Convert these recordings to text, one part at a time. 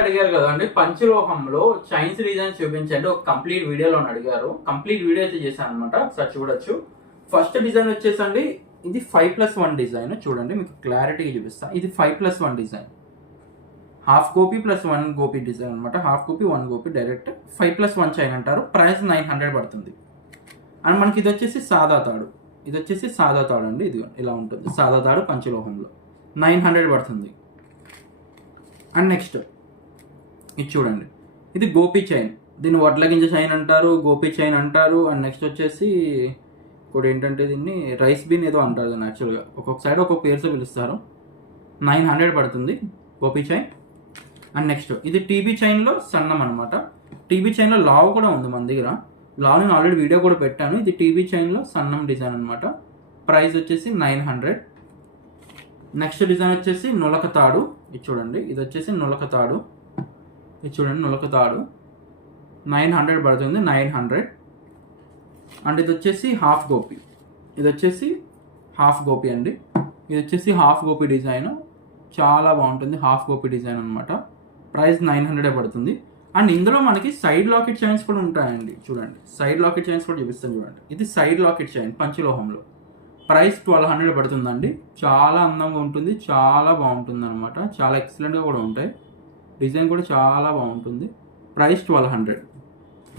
అడిగారు కదండి, పంచలోహంలో chains design చూపించండి ఒక కంప్లీట్ వీడియోలో అడిగారు. కంప్లీట్ వీడియో అయితే చేశాను అనమాట, ఒకసారి చూడొచ్చు. ఫస్ట్ డిజైన్ వచ్చేసండి ఇది 5+1 డిజైన్. చూడండి మీకు క్లారిటీగా చూపిస్తా. ఇది 5+1 డిజైన్, హాఫ్ గోపీ ప్లస్ 1 గోపీ డిజైన్ అనమాట. హాఫ్ గోపీ 1 గోపీ డైరెక్ట్ 5+1 చైన్ అంటారు. ప్రైస్ 900 పడుతుంది. అండ్ మనకి ఇది వచ్చేసి సాదా తాడు. ఇది వచ్చేసి సాదా తాడు అండి. ఇది ఇలా ఉంటుంది, సాదా తాడు పంచలోహంలో 900 పడుతుంది. అండ్ నెక్స్ట్ ఇది చూడండి, ఇది గోపీ చైన్. దీన్ని వడ్ల గింజ చైన్ అంటారు, గోపీ చైన్ అంటారు. అండ్ నెక్స్ట్ వచ్చేసి ఇప్పుడు ఏంటంటే దీన్ని రైస్ బీన్ ఏదో అంటారు దీన్ని యాక్చువల్గా. ఒక్కొక్క సైడ్ ఒక్కొక్క పేరుతో పిలుస్తారు. 900 పడుతుంది గోపీ చైన్. అండ్ నెక్స్ట్ ఇది టీబీ చైన్లో సన్నం అనమాట. టీబీ చైన్లో లావ్ కూడా ఉంది మన దగ్గర. లావ్ నేను ఆల్రెడీ వీడియో కూడా పెట్టాను. ఇది టీబీ చైన్లో సన్నం డిజైన్ అనమాట. ప్రైస్ వచ్చేసి 900. నెక్స్ట్ డిజైన్ వచ్చేసి నులక తాడు. ఇది చూడండి, ఇది వచ్చేసి నులక తాడు. ఇది చూడండి నులక తాడు 900 పడుతుంది. 900. అండ్ ఇది వచ్చేసి హాఫ్ గోపి. ఇది వచ్చేసి హాఫ్ గోపి అండి. ఇది వచ్చేసి హాఫ్ గోపి డిజైన్, చాలా బాగుంటుంది. హాఫ్ గోపి డిజైన్ అనమాట. ప్రైస్ 900 పడుతుంది. అండ్ ఇందులో మనకి సైడ్ లాకెట్ చైన్స్ కూడా ఉంటాయండి. చూడండి సైడ్ లాకెట్ చైన్స్ కూడా చూపిస్తాను చూడండి. ఇది సైడ్ లాకెట్ చైన్ పంచలోహంలో. ప్రైస్ 1200 పడుతుందండి. చాలా అందంగా ఉంటుంది, చాలా బాగుంటుంది అనమాట. చాలా ఎక్సలెంట్గా కూడా ఉంటాయి. డిజైన్ కూడా చాలా బాగుంటుంది. Price 1200.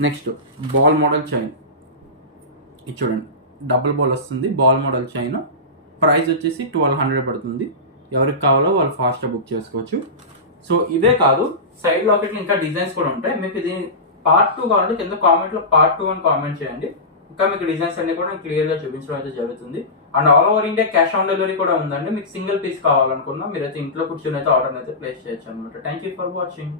Next ball model chain. ఇది చూడండి డబుల్ బాల్ వస్తుంది, బాల్ మోడల్ చైన్. ప్రైస్ వచ్చేసి 1200 పడుతుంది. ఎవరికి కావాలో వాళ్ళు ఫాస్ట్గా బుక్ చేసుకోవచ్చు. సో ఇదే కాదు, సైడ్ లాకెట్లు ఇంకా డిజైన్స్ కూడా ఉంటాయి. మీకు ఇది పార్ట్ 2 కావాలంటే కింద కామెంట్లో పార్ట్ 2 అని కామెంట్ చేయండి. ఇంకా మీకు డిజైన్స్ అన్ని కూడా క్లియర్గా చూపించడం అయితే జరుగుతుంది. And all over India cash on delivery కూడా ఉందండి. మీకు సింగిల్ పీస్ కావాలనుకున్నా మీరైతే ఇంట్లో కూర్చొని అయితే ఆర్డర్ అయితే ప్లేస్ చేయొచ్చు అనమాట. Thank you for watching.